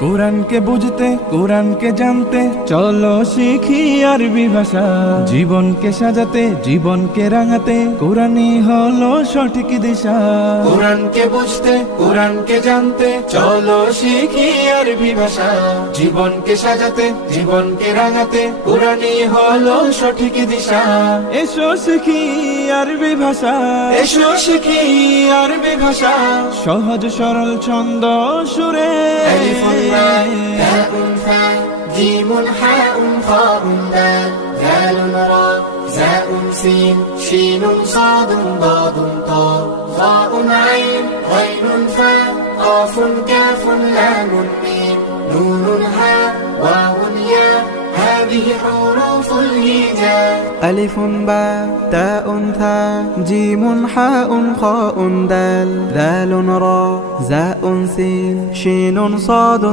কোরআনকে বুঝতে কোরআনকে জানতে চলো শিখি আরবি ভাষা। জীবনকে সাজাতে জীবনকে রাঙাতে কোরআনই হলো সঠিক দিশা। কোরআনকে বুঝতে কোরআনকে জানতে চলো শিখি আরবি ভাষা। জীবনকে সাজাতে জীবনকে রাঙাতে কোরআনই হলো সঠিক দিশা। এসো শিখি আরবি ভাষা, এসো শিখি আরবি ভাষা। সহজ সরল ছন্দ সুরে تاء ثاء جيم حاء خاء دال ذال راء زاء سين شين صاد ضاد طاء ظاء عين غين فاء قاف كاف لام ميم نون هاء واو ياء هذه حروف الهجاء ألف باء تاء ثاء جيم حاء خاء دال ذال راء زاء سين شين صاد